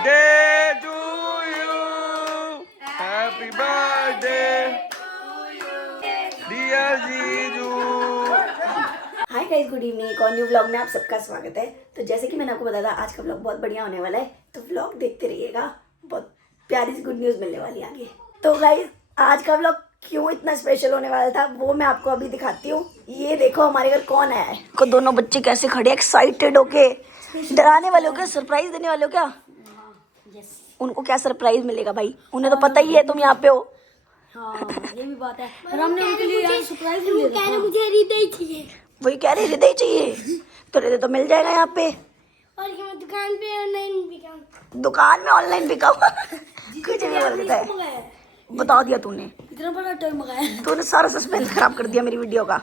birthday to you. Happy birthday, dear जीजू। Hi guys, good evening. एक और new vlog में आप सबका स्वागत है। तो जैसे कि मैंने आपको बताया था, आज का व्लॉग बहुत बढ़िया होने वाला है, तो व्लॉग देखते रहिएगा। बहुत प्यारी सी गुड न्यूज़ मिलने वाली है आगे। तो गाइस, आज का व्लॉग क्यों इतना स्पेशल होने वाला था वो मैं आपको अभी दिखाती हूँ। ये देखो हमारे घर कौन आया है। को दोनों बच्चे कैसे खड़े एक्साइटेड होके। डराने वाले हो क्या, सरप्राइज देने वाले हो क्या? उनको क्या सरप्राइज मिलेगा भाई, उन्हें तो पता ही है तुम यहाँ पे हो। हाँ, ये भी बात है। पर हमने उनके लिए सरप्राइज भी दे रखा। मुझे हृदय चाहिए। वही कह रहे हृदय चाहिए, तो हृदय तो मिल जाएगा यहाँ पे। और मैं दुकान पे ऑनलाइन बिकाऊं। दुकान में ऑनलाइन बिकाऊं कुछ नहीं बोल देता है। बता दिया तूने, इतना बड़ा टॉय मंगाया। तूने सारा सस्पेंस खराब कर दिया मेरी वीडियो का।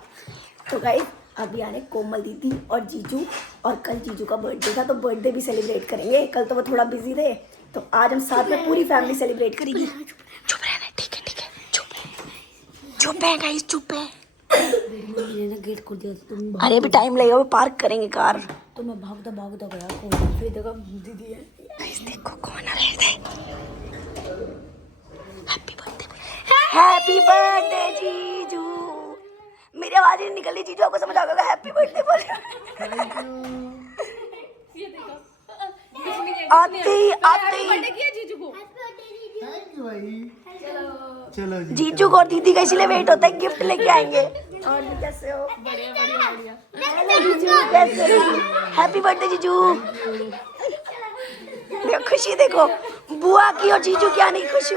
तो गाइस, अभी आ रहे कोमल दीदी और जीजू, और कल जीजू का बर्थडे था तो बर्थडे भी सेलिब्रेट करेंगे। कल तो वो थोड़ा बिजी थे, तो आज हम साथ में पूरी फैमिली सेलिब्रेट करेगी। चुप रहना, ठीक है ठीक है, चुप है गाइस, चुप है। गेट खोल दिया तुम। अरे अभी टाइम लगेगा, वो पार्क करेंगे कार। तो मैं भागता गया, फिर देखा दीदी है। गाइस देखो कौन आ रहे थे। हैप्पी बर्थडे जीजू। मेरी आवाज नहीं निकली, जीजू आपको समझ आ गया हैप्पी बर्थडे बोल। चलो जीजू को और दीदी का इसलिए वेट होता है, गिफ्ट लेके आएंगे। और भी कैसे हो? हेलो जीजू, कैसे हो? हैप्पी बर्थडे जीजू। देखो खुशी, देखो बुआ की और जीजू की आने की खुशी।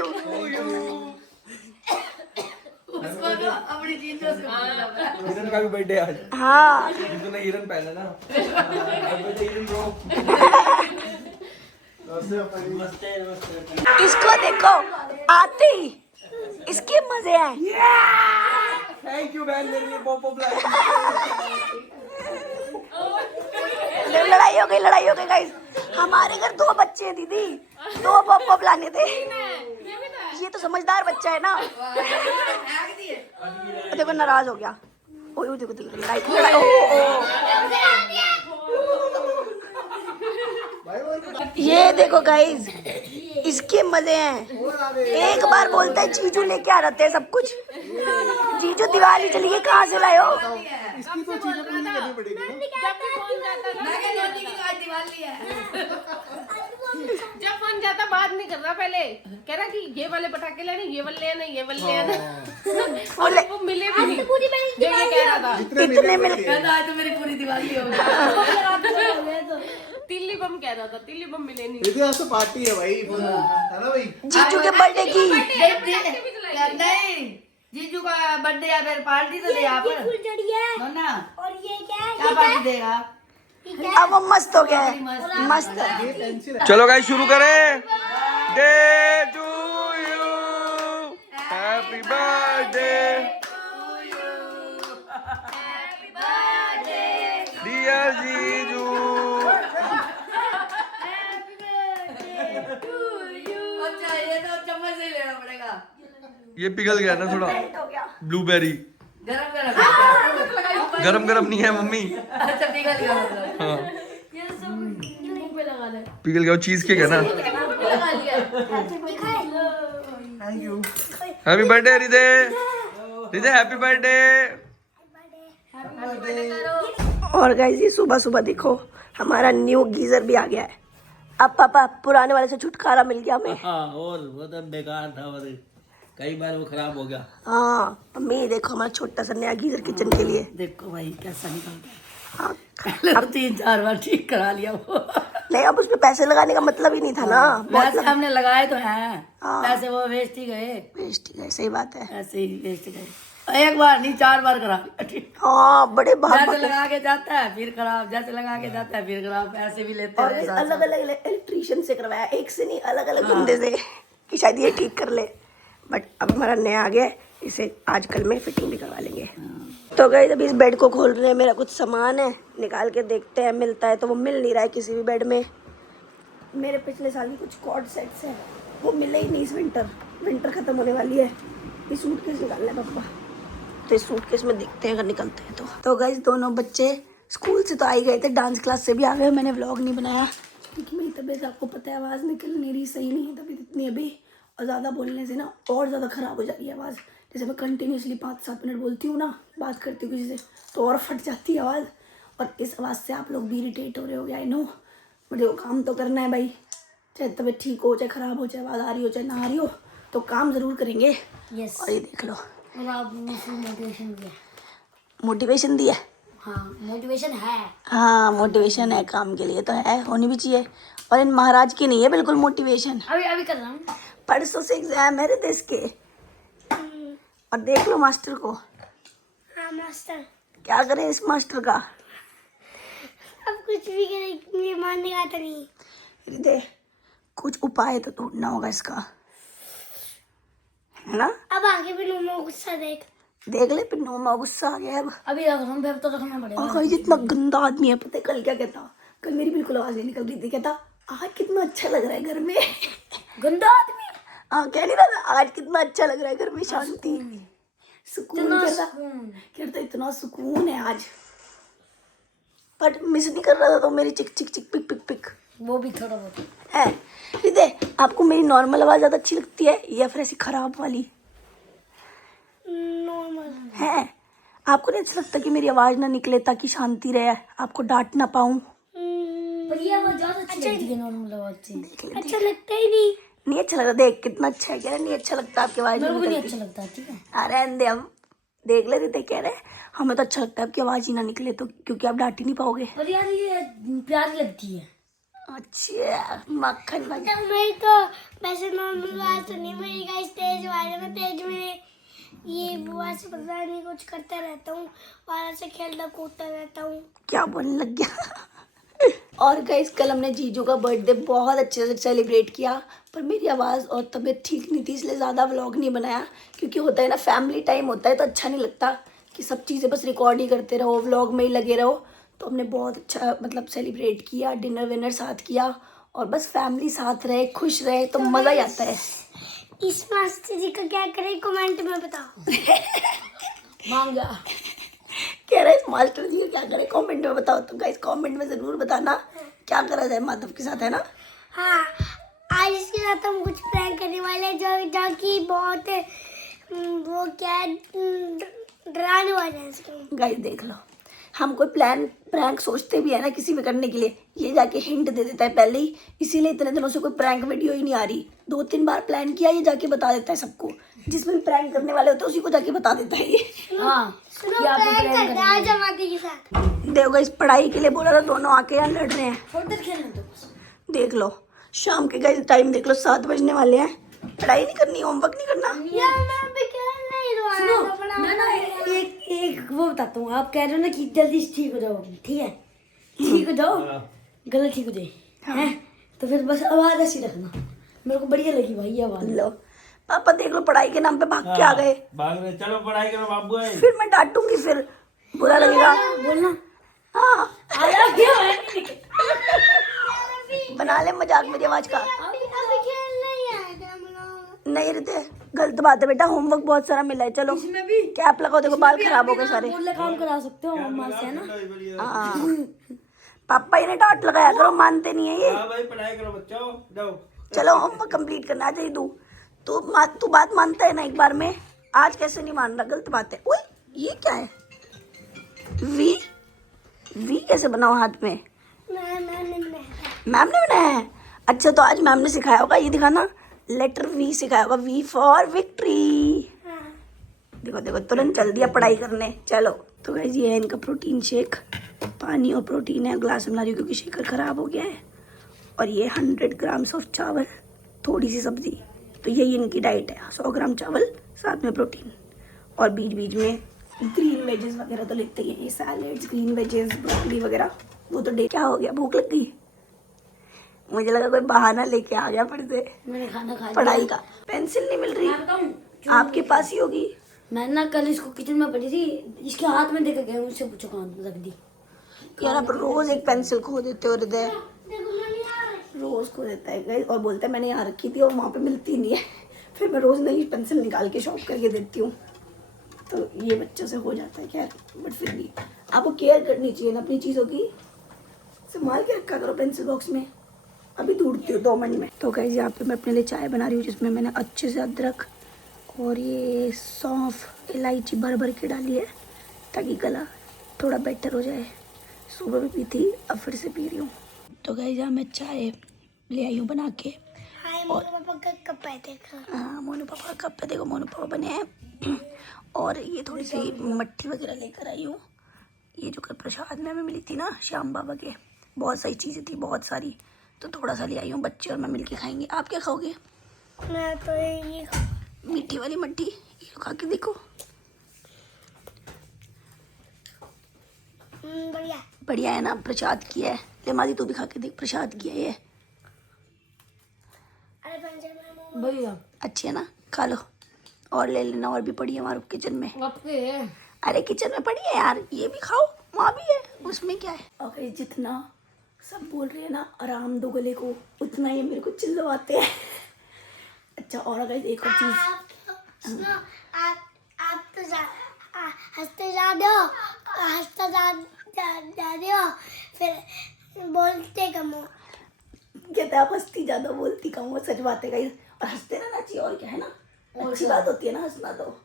हिरन का भी बर्थडे आज। हाँ जीजू ने हिरन पहना ना। हिरन ब्रो। इसको देखो आते ही इसके मजे हैं। थैंक यू बहन, मेरे लिए पॉप लड़ाई हो गई गाइस। हमारे घर 2 बच्चे हैं दीदी, 2 पॉप लाने थे। ये तो समझदार बच्चा है ना। देखो नाराज हो गया। ओए देखो लड़ाई। ये देखो गाइस, इसके मजे हैं। एक बार बोलता है जीजू लेके आ जाते हैं सब कुछ। जीजू दिवाली चली गई, कहाँ से लाए हो? इसकी तो चीजें पूरी करनी पड़ेगी जब फोन जाता बात नहीं कर रहा, पहले कह रहा कि ये वाले पटाखे लेने, ये वाले लेना, ये वाले लेना। और वो मिले भी नहीं जो ये कह रहा था। इतने मिल तो मेरी पूरी दिवाली हो गई। तिल्ली बम कह रहा था, तिल्ली बम मिले नहीं। ये तो पार्टी है भाई, है ना भाई। जीजू के बर्थडे की। नहीं, जीजू का बर्थडे है, फिर पार्टी तो दे आप ना। और ये क्या पार्टी देगा? अब वो मस्त हो गया है, मस्त। चलो गाइस शुरू करें। Day to you, happy birthday dear जीजू। अच्छा, ये तो चम्मच से लेना पड़ेगा। ये पिघल गया ना थोड़ा, ब्लूबेरी। गरम गरम गरम नहीं है मम्मी। अच्छा, पिघल गया मतलब। हाँ ये सब मुंह पे लगा दे। पिघल गया, वो चीज केक है ना। Thank you. हैप्पी बर्थडे हृदय, हृदय हैप्पी बर्थडे। और गाइस, ये सुबह सुबह देखो हमारा न्यू गीजर भी आ गया है। अब पापा पुराने वाले से छुटकारा मिल गया हमें। हाँ, और वो तो बेकार था, और कई बार वो खराब हो गया। हाँ मम्मी देखो हमारा छोटा सा नया गीजर किचन के लिए। देखो भाई कैसा निकलता है। हाँ पहले 3-4 बार ठीक करा लिया वो। नहीं, अब उसमें पैसे लगाने का मतलब ही नहीं था ना। पैसे हमने लगाए तो हैं, हाँ। पैसे वो वेस्ट ही गए। वेस्ट है, सही बात है। ऐसे ही वेस्ट गए। एक बार नहीं, 4 बार करा लिया ठीक। हाँ बड़े जैसे भाग लगा के जाता है फिर खराब, जैसे लगा के जाता है फिर खराब, पैसे भी लेते और रहे फिर साथ अलग अलग इलेक्ट्रीशियन से करवाया, एक से नहीं, अलग अलग बंदे से, कि शायद ये ठीक कर ले। बट अब हमारा नया आ गया है, इसे आजकल में फिटिंग भी करवा लेंगे। तो गाइस अभी इस बेड को खोल रहे हैं। मेरा कुछ सामान है, निकाल के देखते हैं मिलता है तो। वो मिल नहीं रहा है किसी भी बेड में। मेरे पिछले साल की कुछ कॉर्ड सेट्स हैं, वो मिले ही नहीं इस विंटर ख़त्म होने वाली है। ये सूटकेस निकालना है पापा, तो इस सूटकेस में देखते हैं अगर निकलते हैं तो। गाइस दोनों बच्चे स्कूल से तो आ ही गए थे, डांस क्लास से भी आ गए। मैंने व्लॉग नहीं बनाया क्योंकि मेरी तबीयत आपको पता है, आवाज़ निकल नहीं रही, सही नहीं है तबीयत इतनी अभी, और ज़्यादा बोलने से ना और ज़्यादा ख़राब हो जा रही है आवाज़। जैसे मैं कंटिन्यूसली 5-7 मिनट बोलती हूँ ना, बात करती हूँ किसी से, तो और फट जाती है आवाज़, और इस आवाज़ से आप लोग भी इरिटेट हो रहे हो, आई नो, मुझे वो काम तो करना है भाई, चाहे तबीयत ठीक हो, चाहे ख़राब हो, चाहे आवाज़ आ रही हो, चाहे ना आ रही हो, तो काम ज़रूर करेंगे। यस, और ये देख लो, और आपने फुल मोटिवेशन दिया। मोटिवेशन दिया। हाँ, मोटिवेशन है। हाँ, मोटिवेशन है, काम के लिए तो है, होनी भी चाहिए, और इन महाराज की नहीं है बिल्कुल मोटिवेशन। अभी कर रहा हूँ। परसों से एग्जाम है रे इसके, और देख लो मास्टर को। हाँ मास्टर, क्या करें इस मास्टर का? अब कुछ भी करें, मुझे मानने का तो नहीं। हृदय, कुछ उपाय तो ढूंढना होगा इसका, है ना? अब आगे भी नूमा गुस्सा देख ले, पिन्नू में गुस्सा आ गया अब। अभी रख रहा हूँ, फिर तो रखना पड़ेगा। और जितना गंदा आदमी है, पता है कल क्या कहता? कल मेरी बिल्कुल आवाज नहीं निकल रही थी, कहता आज कितना अच्छा लग रहा है घर में। गंदा आदमी। हाँ, कह नहीं रहा था आज कितना अच्छा लग रहा है घर में, शांति, सुकून। कहता इतना सुकून है आज, बट मिस नहीं कर रहा था तो मेरी चिक चिक चिक पिक पिक पिक वो भी थोड़ा बहुत है। हृदय, आपको मेरी नॉर्मल आवाज ज्यादा अच्छी लगती है या फिर ऐसी खराब वाली? नॉर्मल है। आपको नहीं अच्छा लगता कि मेरी आवाज ना निकले ताकि शांति रहे, आपको डांट ना पाऊं? पर ये आवाज ज्यादा अच्छी लगती है नॉर्मल आवाज से। देख ले, अच्छा लगता ही नहीं। नहीं अच्छा लगता, देख कितना अच्छा है, कह रहे नहीं अच्छा लगता आपकी आवाज मेरे को भी नहीं नहीं निकलती। अच्छा लगता है, ठीक है। अरे अंधे, हम देख ले देते कह रहे हमें तो अच्छा लगता है आपकी आवाज ही ना निकले तो, क्योंकि आप डांट ही नहीं पाओगे। पर यार ये प्यारी लगती है। अच्छा मक्खन भाई। तो मेरी तो वैसे नॉर्मल बात तो नहीं, मेरी गाइस तेज वाले में तेज में ये बुआ से पता नहीं कुछ करता रहता हूँ, और ऐसे खेलता कूदता रहता हूँ। क्या बोलने लग गया। और गाइस, कल हमने जीजू का बर्थडे बहुत अच्छे से सेलिब्रेट किया, पर मेरी आवाज़ और तबीयत ठीक नहीं थी, इसलिए ज़्यादा व्लॉग नहीं बनाया, क्योंकि होता है ना फैमिली टाइम होता है तो अच्छा नहीं लगता कि सब चीज़ें बस रिकॉर्ड ही करते रहो, व्लॉग में ही लगे रहो। तो हमने बहुत अच्छा मतलब सेलिब्रेट किया, डिनर विनर साथ किया, और बस फैमिली साथ रहे, खुश रहे तो मज़ा ही आता है। इस मास्टर जी का क्या करें कमेंट में बताओ। मांगा कह रहे मास्टर जी क्या करें कमेंट में बताओ, तो गाइस कमेंट में ज़रूर बताना क्या करा जाए माधव के साथ, है ना? हाँ, आज इसके साथ हम कुछ प्रैंक करने वाले हैं जो कि बहुत वो क्या है, डराने वाले हैं इसको। गाइस देख लो, हम कोई प्रैंक सोचते भी है ना किसी भी करने के लिए, ये जाके हिंट दे देता है पहले ही, इसीलिए इतने दिनों से कोई प्रैंक वीडियो ही नहीं आ रही। 2-3 बार प्लान किया, ये जाके बता देता है सबको, जिसमें भी प्रैंक करने वाले होते हैं उसी को जाके बता देता है ये। हाँ, सुनो, ये आप प्रैंक plan करते हैं आज हमारे के साथ। देखो गाइस, पढ़ाई के लिए बोला था, दोनों आके यहाँ लड़ रहे हैं। फोल्डर खेलने दो बस। देख लो, शाम के गाइस टाइम देख लो, 7 बजने वाले हैं। पढ़ाई नहीं करनी, होमवर्क नहीं करना। यार मैं भी खेल नहीं रहा सुनो, तो बड़ा मैं ना एक वो बताता हूँ। आप कह रहे हो ना कि जल्दी से ठीक हो जाओ, ठीक है, ठीक हो जाओ, गलत ठीक हो जाए, हैं? तो फिर बस आवाज ऐसी रखना। मेरे को बढ़िया लगी भाई ये आवाज। लो पापा, देख लो पढ़ाई के नाम पे भाग के आ गए, भाग रहे, चलो पढ़ाई करो बाबू। है फिर मैं डांटूंगी, फिर बुरा लगेगा। बोलना हाँ, आया क्या है? बना ले मजाक मेरी आवाज का। अभी खेल नहीं आए थे हम लोग। नहीं रहते, गलत बात है बेटा, होमवर्क बहुत सारा मिला है। चलो इसमें भी कैप लगाओ, देखो बाल खराब हो गए सारे। बोलने काम करा सकते हो मम्मा से, है ना? हाँ, पापा इन्हें डांट लगाया करो, मानते नहीं है ये। हाँ भाई, पढ़ाई करो बच्चों, जाओ। चलो होमवर्क कंप्लीट करना चाहिए। तू बात मानता है ना एक बार में, आज कैसे नहीं मान रहा? गलत बात है। ओए ये क्या है? वी कैसे बनाओ हाथ में? मैम ने बनाया है। अच्छा, तो आज मैम ने सिखाया होगा, ये दिखाना, लेटर वी सिखाया होगा, वी फॉर विक्ट्री। देखो देखो, तुरंत चल दिया पढ़ाई करने। चलो तो गाइस, ये है इनका प्रोटीन शेक, पानी और प्रोटीन है, ग्लास में ला रही हूँ क्योंकि शेकर ख़राब हो गया है। और ये 100 ग्राम्स ऑफ चावल, थोड़ी सी सब्जी, तो यही इनकी डाइट है। 100 ग्राम चावल, साथ में प्रोटीन, और बीच बीच में ग्रीन वेजेस वगैरह तो लेते ही हैं, ये सैलेड्स, ग्रीन वेजेस, ब्रोकली वगैरह, वो तो डे। क्या हो गया, भूख लग गई? मुझे लगा कोई बहाना लेके आ गया फिर से मैंने खाना खा लिया। पढ़ाई का। पेंसिल नहीं मिल रही, मैं बताऊं, आपके पास ही होगी। मैं ना कल इसको किचन में पड़ी थी, इसके हाथ में देख गया, मुझसे पूछो कहाँ रख दी। यार आप रोज एक पेंसिल खो देते हो हृदय, रोज खो देता है गाइस, और बोलता है मैंने यहाँ रखी थी और वहाँ पे मिलती नहीं है। फिर मैं रोज नई पेंसिल निकाल के शॉप करके देती हूँ, तो ये बच्चों से हो जाता है खैर, बट फिर भी आपको केयर करनी चाहिए ना अपनी चीज़ों की। संभाल के रखा करो पेंसिल बॉक्स में। अभी ढूंढती हूँ 2 मिनट में। तो गाइस यहाँ पे मैं अपने लिए चाय बना रही हूँ जिसमें मैंने अच्छे से अदरक और ये सौंफ इलायची भर भर के डाली है ताकि गला थोड़ा बेटर हो जाए। सुबह भी पी थी, अब फिर से पी रही हूँ। तो गाइस यहाँ मैं चाय ले आई हूँ बना के। हाय मोनू पापा का कप है देखो। हाँ मोनू पापा का कप है, देखो मोनू पापा बने हैं। और ये थोड़ी सी मट्ठी वगैरह लेकर आई हूँ। ये जो कल प्रसाद में हमें मिली थी ना श्याम बाबा के, बहुत सारी चीज़ें थी, बहुत सारी, तो थोड़ा सा ले आई हूँ। बच्चे और मैं मिलके खाएंगे। आप क्या खाओगे? मैं तो ये मीठी वाली मट्ठी, ये खा के देखो। बढ़िया। बढ़िया है ना, प्रसाद किया है। ले मादी तू भी खा के देख, प्रसाद किया है ये। अरे पंचर में बढ़िया। अच्छी है ना, खा लो। और ले लेना, और भी पड़ी है हमारे किचन में। अरे किचन में पड़ी है यार, ये भी खाओ, वहाँ भी है, उसमें क्या है। और जितना सब बोल रहे हैं ना आराम दो गले को, उतना ही मेरे को चिल्लवाते हैं। अच्छा और अगर एक और चीज़, आप सुनो, आप तो हंसते जा दो, हंसता जा रहे हो, फिर बोलते कम हो। कहते हैं आप हंसती ज़्यादा बोलती कम, वो सच बात है गाइस। और हंसते रहना चाहिए, और क्या है ना, अच्छी बात होती है ना हंसना, तो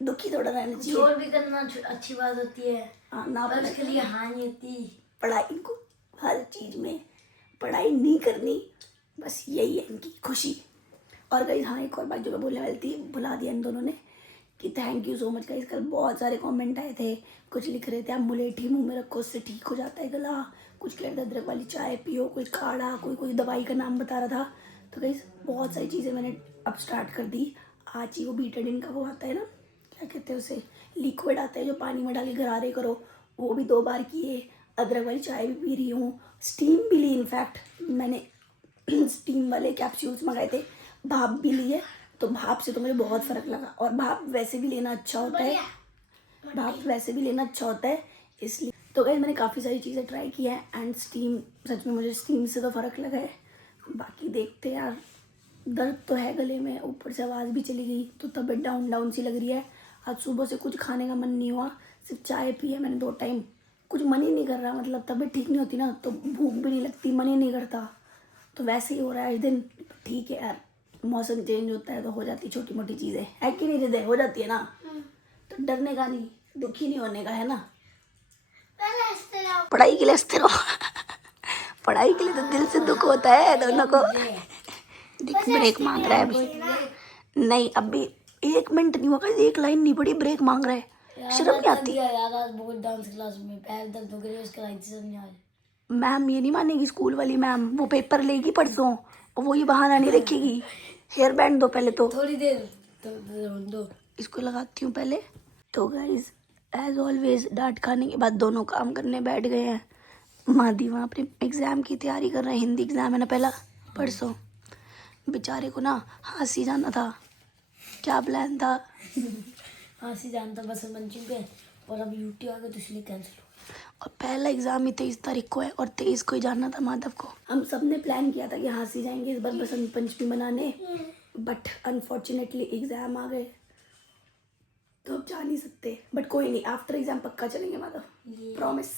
दुखी थोड़ा रहना चाहिए। जोर भी करना अच्छी बात होती है, हाँ ना, पर उसके लिए हानि होती। पढ़ाई को हर चीज़ में पढ़ाई नहीं करनी, बस यही है इनकी खुशी। और गाइस हाँ एक और बात जो मैं बोलने वाली थी, भुला दिया इन दोनों ने, कि thank you so much guys. कल बहुत सारे कमेंट आए थे, कुछ लिख रहे थे आप मुलेठी मुंह में रखो उससे ठीक हो जाता है गला, कुछ कह रहे थे अदरक वाली चाय पियो, कोई काढ़ा, कोई दवाई का नाम बता रहा था। तो गाइस बहुत सारी चीज़ें मैंने अब स्टार्ट कर दी। आज ही वो बीटाडिन का वो आता है ना, क्या कहते हैं उसे, लिक्विड आता है जो पानी में डाल के गरारे करो, वो भी 2 बार किए। अदरक वाली चाय भी पी रही हूँ, स्टीम भी ली। इनफैक्ट मैंने स्टीम वाले कैप्सूल्स मंगाए थे, भाप भी लिए, तो भाप से तो मुझे बहुत फ़र्क लगा। और भाप वैसे भी लेना अच्छा होता है, भाप वैसे भी लेना अच्छा होता है, इसलिए। तो गाइस मैंने काफ़ी सारी चीज़ें ट्राई की है, एंड स्टीम, सच में मुझे स्टीम से तो फ़र्क लगा है। बाकी देखते यार, दर्द तो है गले में, ऊपर से आवाज़ भी चली गई, तो तबीयत डाउन सी लग रही है। आज सुबह से कुछ खाने का मन नहीं हुआ, सिर्फ चाय पी है मैंने 2 टाइम, कुछ मन ही नहीं कर रहा। मतलब तबीयत ठीक नहीं होती ना तो भूख भी नहीं लगती, मन ही नहीं करता, तो वैसे ही हो रहा है इस दिन। ठीक है यार, मौसम चेंज होता है तो हो जाती छोटी मोटी चीज़ें, है कि नहीं हृदय, हो जाती है ना, तो डरने का नहीं, दुखी नहीं होने का, है ना। पढ़ाई के लिए हंसते रहो। पढ़ाई के लिए तो दिल से दुख होता है दोनों को। देख ब्रेक मांग रहा है अभी, नहीं अभी 1 मिनट नहीं हुआ, 1 लाइन नहीं पड़ी, ब्रेक मांग रहा है, शर्म नहीं आती। यार आज बहुत डांस क्लास में पैर दर्द हो गए, उसके लाइट से नहीं आ रही। मैम ये नहीं मानेगी, स्कूल वाली मैम, वो पेपर लेगी परसों और वो ये बहाना नहीं रखेगी। हेयर बैंड दो पहले, तो थोड़ी देर दो इसको लगाती हूँ पहले। तो गाइज एज ऑलवेज डांट खाने के बाद दोनों काम करने बैठ गए हैं। मादी वहाँ अपने एग्ज़ाम की तैयारी कर रहे हैं, हिंदी एग्ज़ाम है ना पहला परसों। बेचारे को ना हंसी जाना था, क्या प्लान था, हंसी जानता बस बन चुके, और अब यूटी आ गए तो इसलिए कैंसिल हो। और पहला एग्ज़ाम ही 23 तारीख को है, और 23 को ही जाना था माधव को। हम सब ने प्लान किया था कि हंसी जाएंगे इस बार बसंत पंचमी मनाने, बट अनफॉर्चुनेटली एग्ज़ाम आ गए, तो अब जा नहीं सकते। बट कोई नहीं, आफ्टर एग्ज़ाम पक्का चलेंगे माधव, प्रॉमिस।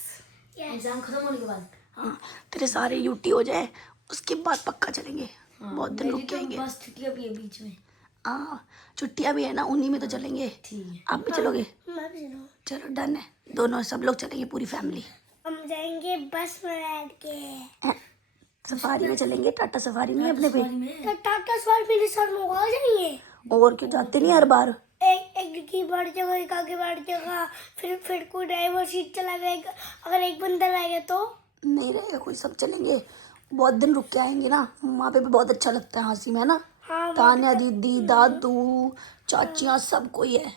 एग्जाम खत्म होने के बाद हाँ तेरे सारे यूटी हो जाए उसके बाद पक्का चलेंगे। बहुत दिन रुक के आएंगे। बस छुट्टियां भी है बीच में। हाँ छुट्टियाँ भी है ना, उन्हीं में तो चलेंगे। ठीक है, आप भी चलोगे? मैं भी चलूँ। चलो डन है, दोनों सब लोग चलेंगे, पूरी फैमिली। हम जाएंगे बस में बैठ के। सफारी में चलेंगे, टाटा सफारी में अपने पे। तो टाटा सवाल मेरे साथ मोगा जाएंगे। और क्यों, जाते नहीं हर बार। एक की बैठ जाएगा, एक आगे बैठ जाएगा, फिर कोई ड्राइवर सीट चला जाएगा, अगर एक बंदा रहेगा तो नहीं रहेगा कोई, सब चलेंगे। बहुत दिन रुक के आएंगे ना, वहाँ पे भी बहुत अच्छा लगता है हंसी में, है ना। हाँ तान्या दीदी, दादू, चाचियाँ सब कोई है,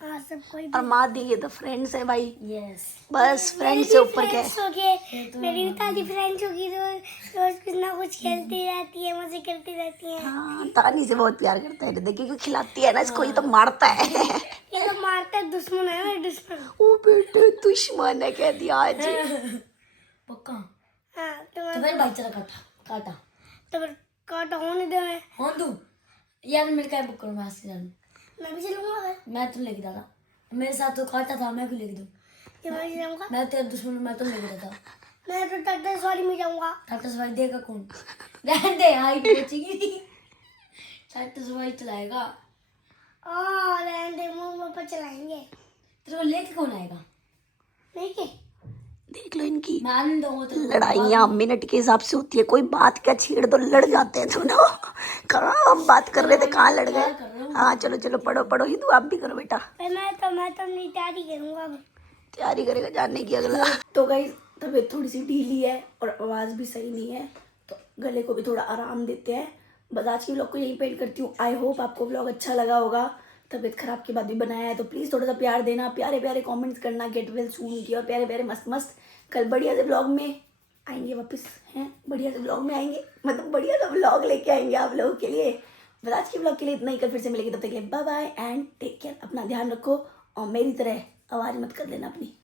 हाँ सब कोई और माँ दी, ये तो फ्रेंड्स है भाई, यस। बस फ्रेंड्स से ऊपर क्या है। मेरी भी ताजी फ्रेंड्स होगी, रोज कुछ ना कुछ खेलती रहती है, मजे करती रहती है। हाँ तानी से बहुत प्यार करता है हृदय, क्योंकि खिलाती है ना इसको, ये तो मारता है। ये तो मारता है, दुश्मन है मेरा दुश्मन। ओ बेटे दुश्मन है कह दिया आज। पक्का हाँ तो मैंने भाई चला काटा तो फिर काटा होने दे मैं। हाँ तू यार मेरे कैब बुक करो, मैं हंसी जाने। मैं भी चलूंगा, अगर मैं तो लेके जाता, मेरे साथ तो काटा था, मैं क्यों लेके दूँ? ये मैं भी जाऊंगा। मैं तेरा दुश्मन, मैं तो लेके जाता। मैं तो डॉक्टर सॉरी में जाऊंगा। डॉक्टर सफाई देगा कौन? रहने दे, हाइट बचेगी। डॉक्टर सफाई चलाएगा। रहने दे, मुंह पर चलाएंगे। तेरे को लेके कौन आएगा? लेके देख लो इनकी मैं आने दूंगा तेरे को। लड़ाइयाँ मिनट के हिसाब से होती है, कोई बात क्या छेड़ दो लड़ जाते हैं दोनों। कहाँ हम बात कर रहे थे, कहाँ लड़ गए। हाँ चलो चलो पढ़ो पढ़ो, हिंदू आप भी करो बेटा। मैं तो अपनी तैयारी करूंगा अब। तैयारी करेगा जानने की अगला। तो गाइस तबीयत थोड़ी सी ढीली है और आवाज़ भी सही नहीं है, तो गले को भी थोड़ा आराम देते हैं। बस आज की व्लॉग को यही पेंट करती हूँ। आई होप आपको व्लॉग अच्छा लगा होगा। तबीयत खराब के बाद भी बनाया है, तो प्लीज़ थोड़ा सा प्यार देना, प्यारे प्यारे कमेंट्स करना, गेट वेल सून की, और प्यारे प्यारे मस्त मस्त कल बढ़िया से व्लॉग में आएंगे वापस हैं। बढ़िया से व्लॉग में आएंगे, मतलब बढ़िया सा व्लॉग लेके आएंगे आप लोगों के लिए। बस आज की व्लॉग के लिए इतना ही। कल फिर से मिलेगी, तब तक के लिए bye bye and take care. अपना ध्यान रखो और मेरी तरह आवाज़ मत कर लेना अपनी।